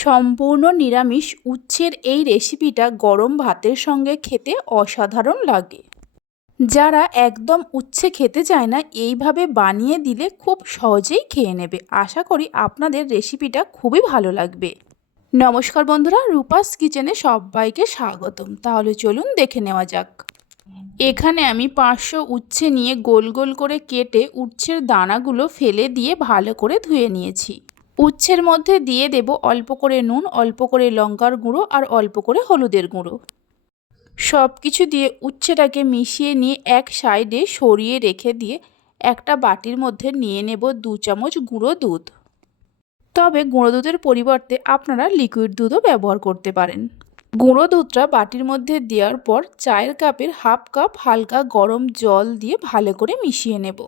সম্পূর্ণ নিরামিষ উচ্ছের এই রেসিপিটা গরম ভাতের সঙ্গে খেতে অসাধারণ লাগে। যারা একদম উচ্ছে খেতে চায় না, এইভাবে বানিয়ে দিলে খুব সহজেই খেয়ে নেবে। আশা করি আপনাদের রেসিপিটা খুবই ভালো লাগবে। নমস্কার বন্ধুরা, রূপাস কিচেনে সবাইকে স্বাগতম। তাহলে চলুন দেখে নেওয়া যাক। এখানে আমি পাঁচশো উচ্ছে নিয়ে গোল গোল করে কেটে উচ্ছের দানাগুলো ফেলে দিয়ে ভালো করে ধুয়ে নিয়েছি। উচ্ছের মধ্যে দিয়ে দেব অল্প করে নুন, অল্প করে লঙ্কার গুঁড়ো আর অল্প করে হলুদের গুঁড়ো। সব কিছু দিয়ে উচ্ছেটাকে মিশিয়ে নিয়ে এক সাইডে সরিয়ে রেখে দিয়ে একটা বাটির মধ্যে নিয়ে নেব দু চামচ গুঁড়ো দুধ। তবে গুঁড়ো দুধের পরিবর্তে আপনারা লিকুইড দুধও ব্যবহার করতে পারেন। গুঁড়ো দুধটা বাটির মধ্যে দেওয়ার পর চায়ের কাপের হাফ কাপ হালকা গরম জল দিয়ে ভালো করে মিশিয়ে নেব।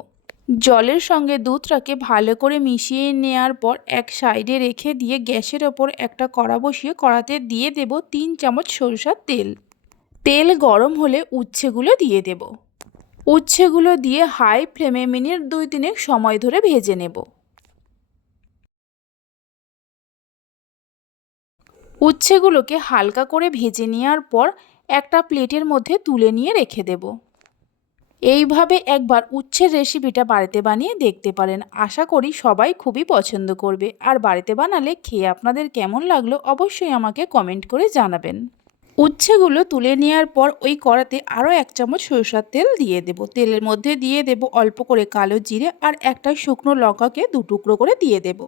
জলের সঙ্গে দুধটাকে ভালো করে মিশিয়ে নেওয়ার পর এক সাইডে রেখে দিয়ে গ্যাসের ওপর একটা কড়া বসিয়ে কড়াতে দিয়ে দেব তিন চামচ সরষার তেল। তেল গরম হলে উচ্ছেগুলো দিয়ে দেব। উচ্ছেগুলো দিয়ে হাই ফ্লেমে মিনিট দুই তিনেক সময় ধরে ভেজে নেব। উচ্ছেগুলোকে হালকা করে ভেজে নেওয়ার পর একটা প্লেটের মধ্যে তুলে নিয়ে রেখে দেব। এইভাবে একবার উচ্ছের রেসিপিটা বাড়িতে বানিয়ে দেখতে পারেন। আশা করি সবাই খুবই পছন্দ করবে। আর বাড়িতে বানালে খেয়ে আপনাদের কেমন লাগল অবশ্যই আমাকে কমেন্ট করে জানাবেন। উচ্ছেগুলো তুলে নেওয়ার পর ওই কড়াতে আরও এক চামচ সরষার তেল দিয়ে দেব। তেলের মধ্যে দিয়ে দেব অল্প করে কালো জিরে আর একটা শুকনো লঙ্কাকে দু টুকরো করে দিয়ে দেব।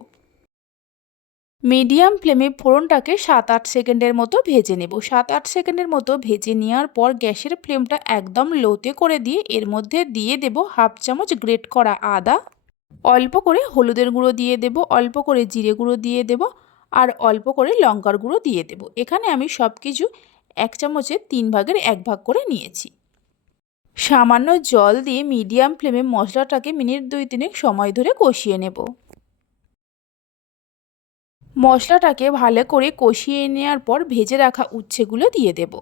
মিডিয়াম ফ্লেমে ফোড়নটাকে সাত আট সেকেন্ডের মতো ভেজে নেব। সাত আট সেকেন্ডের মতো ভেজে নেওয়ার পর গ্যাসের ফ্লেমটা একদম লোতে করে দিয়ে এর মধ্যে দিয়ে দেব হাফ চামচ গ্রেট করা আদা। অল্প করে হলুদের গুঁড়ো দিয়ে দেব, অল্প করে জিরে গুঁড়ো দিয়ে দেব আর অল্প করে লঙ্কার গুঁড়ো দিয়ে দেব। এখানে আমি সব কিছু এক চামচের তিন ভাগের এক ভাগ করে নিয়েছি। সামান্য জল দিয়ে মিডিয়াম ফ্লেমে মশলাটাকে মিনিট দুই তিনেক সময় ধরে কষিয়ে নেব। মশলাটাকে ভালো করে কষিয়ে নেওয়ার পর ভেজে রাখা উচ্ছেগুলো দিয়ে দেব।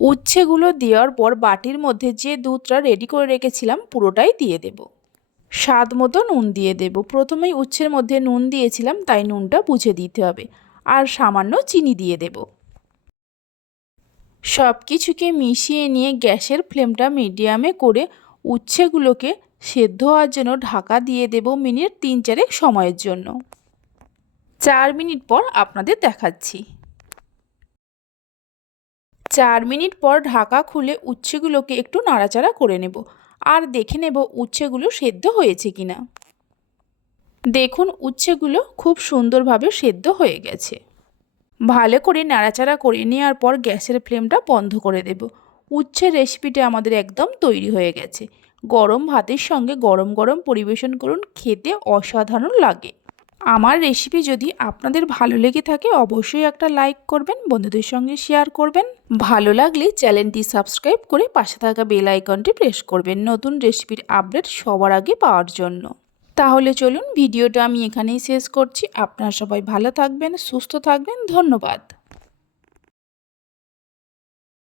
উচ্ছেগুলো দেওয়ার পর বাটির মধ্যে যে দুধটা রেডি করে রেখেছিলাম পুরোটাই দিয়ে দেব। স্বাদ মতো নুন দিয়ে দেব। প্রথমেই উচ্ছের মধ্যে নুন দিয়েছিলাম, তাই নুনটা বুঝে দিতে হবে। আর সামান্য চিনি দিয়ে দেব। সব কিছুকে মিশিয়ে নিয়ে গ্যাসের ফ্লেমটা মিডিয়ামে করে উচ্ছেগুলোকে সেদ্ধ হওয়ার জন্য ঢাকা দিয়ে দেব মিনিট তিন চারেক সময়ের জন্য। চার মিনিট পর আপনাদের দেখাচ্ছি। চার মিনিট পর ঢাকা খুলে উচ্ছেগুলোকে একটু নাড়াচাড়া করে নেব আর দেখে নেব উচ্ছেগুলো সেদ্ধ হয়েছে কিনা। দেখুন, উচ্ছেগুলো খুব সুন্দরভাবে সেদ্ধ হয়ে গেছে। ভালো করে নাড়াচাড়া করে নেওয়ার পর গ্যাসের ফ্লেমটা বন্ধ করে দেব। উচ্ছের রেসিপিটা আমাদের একদম তৈরি হয়ে গেছে। গরম ভাতের সঙ্গে গরম গরম পরিবেশন করুন, খেতে অসাধারণ লাগে। আমার রেসিপি যদি আপনাদের ভালো লেগে থাকে, অবশ্যই একটা লাইক করবেন, বন্ধুদের সঙ্গে শেয়ার করবেন। ভালো লাগলে চ্যানেলটি সাবস্ক্রাইব করে পাশে থাকা বেল আইকনটি প্রেস করবেন নতুন রেসিপির আপডেট সবার আগে পাওয়ার জন্য। তাহলে চলুন, ভিডিওটা আমি এখানেই শেষ করছি। আপনারা সবাই ভালো থাকবেন, সুস্থ থাকবেন, ধন্যবাদ।